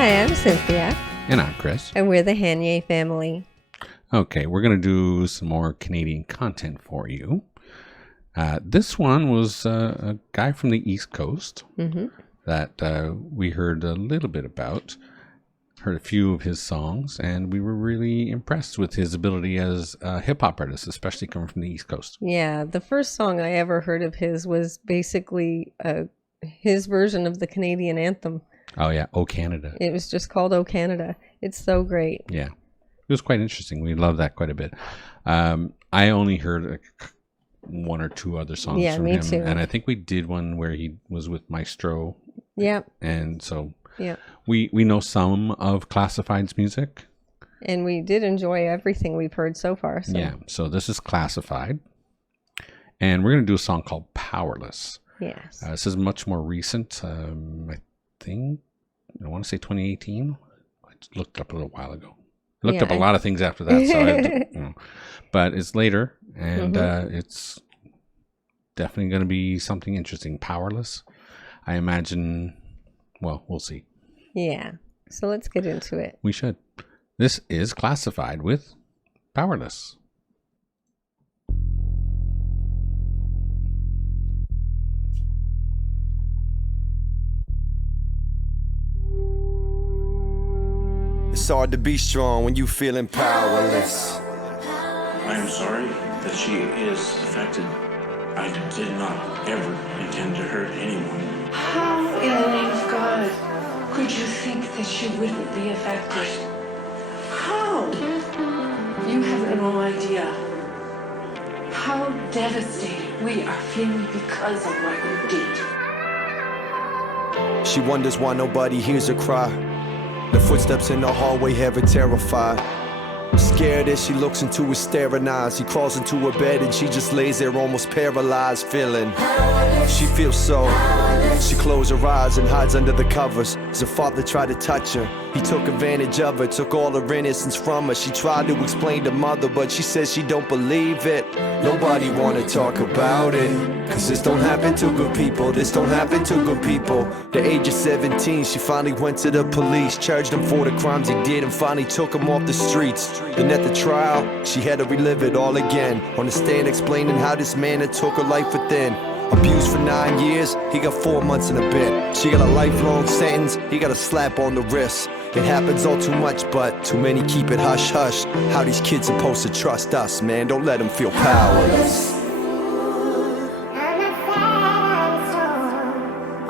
Hi, I'm Cynthia. And I'm Chris. And we're the Hanye family. Okay, we're going to do some more Canadian content for you. This one was a guy from the East Coast that we heard a little bit about. Heard a few of his songs, and we were really impressed with his ability as a hip-hop artist, especially coming from the East Coast. Yeah, the first song I ever heard of his was basically his version of the Canadian anthem. Oh, yeah. Oh, Canada. It was just called Oh, Canada. It's so great. Yeah. It was quite interesting. We love that quite a bit. I only heard one or two other songs from him. Too. And I think we did one where he was with Maestro. Yeah. And so yeah, we know some of Classified's music. And we did enjoy everything we've heard so far. So. Yeah. So this is Classified. And we're going to do a song called Powerless. Yes. This is much more recent. I want to say 2018. I just looked it up a little while ago. I looked up a lot of things after that, so but it's later, and it's definitely going to be something interesting. Powerless, I imagine. Well, we'll see. Yeah. So let's get into it. We should. This is Classified with Powerless. It's hard to be strong when you feeling powerless. I'm sorry that she is affected. I did not ever intend to hurt anyone. How, in the name of God, could you think that she wouldn't be affected? How? You have no idea how devastated we are feeling because of what you did. She wonders why nobody hears her cry. The footsteps in the hallway have her terrified. Scared as she looks into his staring eyes. He crawls into her bed and she just lays there almost paralyzed, feeling powerless. She feels so powerless. She closes her eyes and hides under the covers as her father tried to touch her. He took advantage of her, took all her innocence from her. She tried to explain to mother, but she says she don't believe it. Nobody wanna talk about it, cause this don't happen to good people. This don't happen to good people. The age of 17, she finally went to the police, charged him for the crimes he did, and finally took him off the streets. Then at the trial, she had to relive it all again. On the stand explaining how this man had took her life within. Abused for 9 years, he got 4 months and a bit. She got a lifelong sentence, he got a slap on the wrist. It happens all too much, but too many keep it hush-hush. How these kids supposed to trust us, man? Don't let them feel powerless. I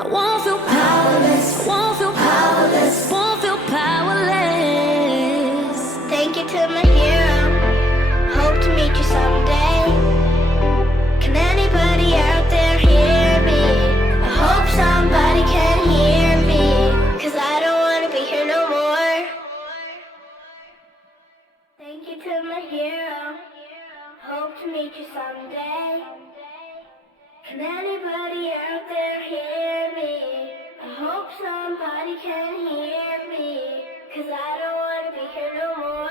won't feel powerless. I won't feel powerless. Won't feel powerless. Thank you to my hero. Hope to meet you someday. Can anybody out there hear me? I hope somebody can hear me, cause I don't wanna be here no more. Thank you to my hero. Hope to meet you someday. Can anybody out there hear me? I hope somebody can hear me, cause I don't wanna be here no more.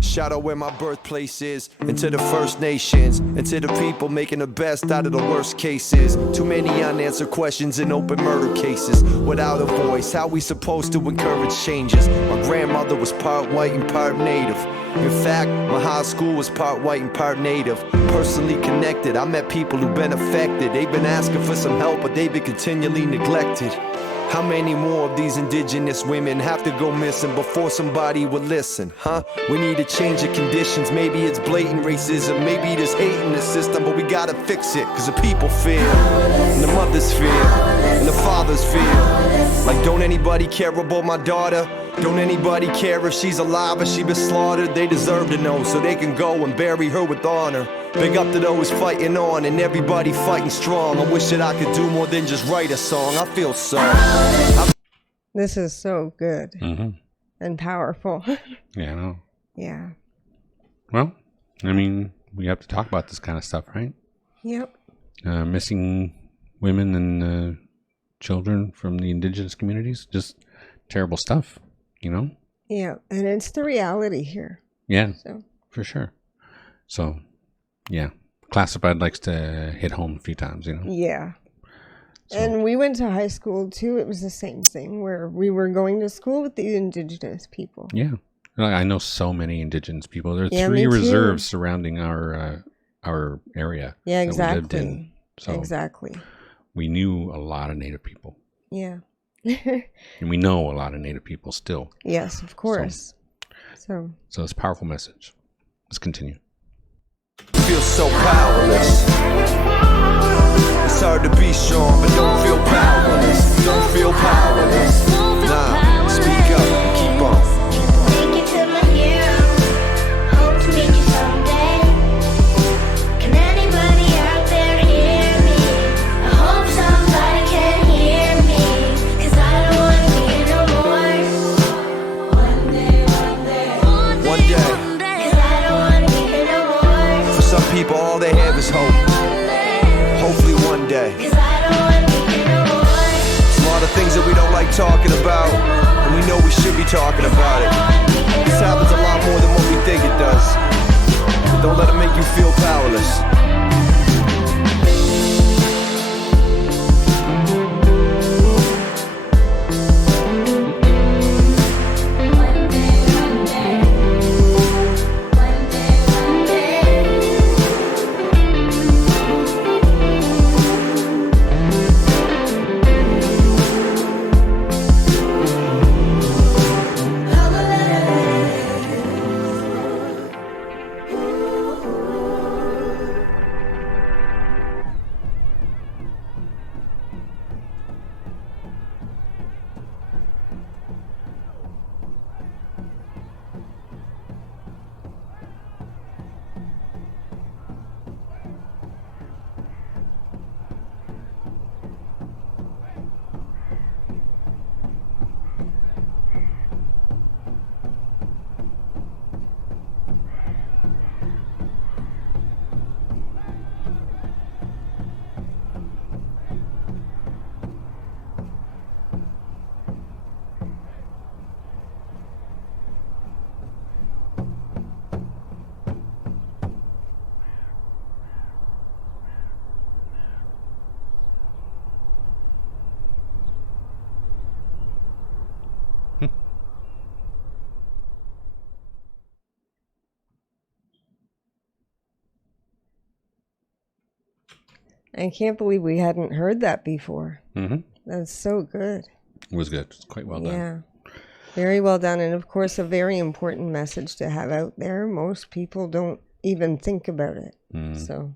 Shout out where my birthplace is, and to the First Nations, and to the people making the best out of the worst cases. Too many unanswered questions in open murder cases. Without a voice, how we supposed to encourage changes? My grandmother was part white and part native. In fact, my high school was part white and part native. Personally connected, I met people who've been affected. They've been asking for some help, but they've been continually neglected. How many more of these indigenous women have to go missing before somebody would listen, huh? We need a change of conditions. Maybe it's blatant racism, maybe there's hate in the system, but we gotta fix it, cause the people fear, and the mothers fear, and the fathers fear. Like, don't anybody care about my daughter? Don't anybody care if she's alive or she been slaughtered? They deserve to know so they can go and bury her with honor. Big up to those fighting on and everybody fighting strong. I wish that I could do more than just write a song. I feel so. This is so good and powerful. Yeah, I know. Yeah. Well, I mean, we have to talk about this kind of stuff, right? Yep. Missing women and children from the indigenous communities. Just terrible stuff, you know? Yeah. And it's the reality here. Yeah, So for sure. So, yeah. Classified likes to hit home a few times, you know? yeah. So- And we went to high school too. It was the same thing where we were going to school with the indigenous people. Yeah. I know so many indigenous people. There are Yeah, 3 me too. reserves surrounding our area. Yeah, that we lived in. exactly. So Exactly. we knew a lot of Native people. Yeah. And we know a lot of Native people still. Yes, of course. So So it's a powerful message. Let's continue. Feel so powerless. It's hard to be strong, but don't feel powerless. Don't feel powerless. Nah, speak up and keep on. Take you to my hero. Hope to meet you someday. Can anybody out there hear me? I hope somebody can hear me. 'Cause I don't want to be here no more. One day. 'Cause I don't want to be here no more. For some people, all they have is hope. Hopefully one day. 'Cause I don't want to be here no more. There's a lot of things that we don't like talking about, and we know we should be talking about it. This happens a lot more than what we think it does. Don't let it make you feel powerless. I can't believe we hadn't heard that before. Mm-hmm. That's so good. It was good. It's quite well done. Yeah. Very well done. And of course, a very important message to have out there. Most people don't even think about it. So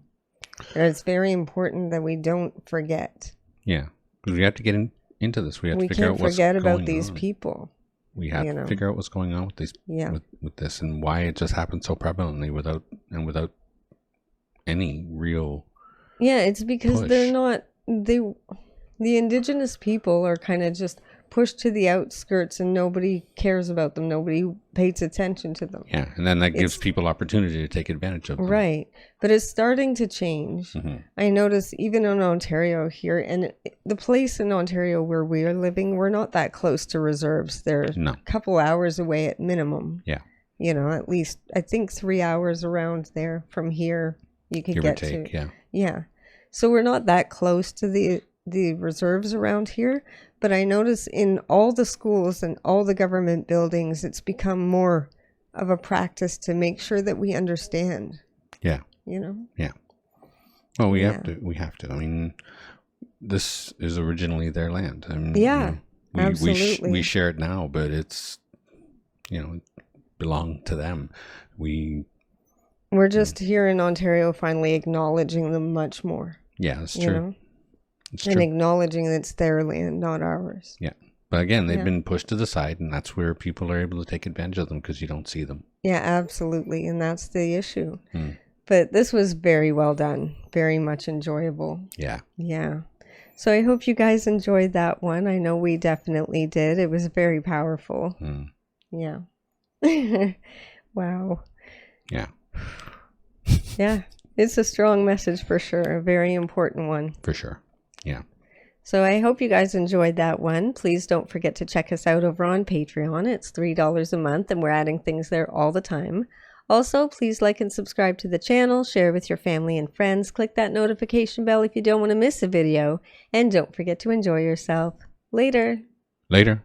it's very important that we don't forget. Yeah. Because we have to get into this. We have We to figure can't out what's forget about going these on. people. We have to figure out what's going on with these with this and why it just happens so prevalently without any real Yeah, it's because push. they're not the indigenous people are kind of just pushed to the outskirts and nobody cares about them. Nobody pays attention to them. Yeah, and then that gives people opportunity to take advantage of them. Right. But it's starting to change. Mm-hmm. I notice even in Ontario here, and the place in Ontario where we are living, we're not that close to reserves. They're No. a couple hours away at minimum. Yeah. at least I think 3 hours around there from here you could Give or get take, to. yeah. Yeah. So we're not that close to the reserves around here, but I notice in all the schools and all the government buildings, it's become more of a practice to make sure that we understand. Yeah. Yeah. Well, we have to. I mean, this is originally their land. I mean, Yeah, absolutely. We share it now, but it's, it belonged to them. We're just here in Ontario finally acknowledging them much more. Yeah, that's true. It's and true. acknowledging that it's their land, not ours. Yeah. But again, they've been pushed to the side, and that's where people are able to take advantage of them because you don't see them. Yeah, absolutely. And that's the issue. But this was very well done. Very much enjoyable. Yeah. Yeah. So I hope you guys enjoyed that one. I know we definitely did. It was very powerful. Yeah. Wow. Yeah. Yeah. It's a strong message for sure. A very important one. For sure. Yeah. So I hope you guys enjoyed that one. Please don't forget to check us out over on Patreon. It's $3 a month and we're adding things there all the time. Also, please like and subscribe to the channel, share with your family and friends, click that notification bell if you don't want to miss a video, and don't forget to enjoy yourself. Later. Later.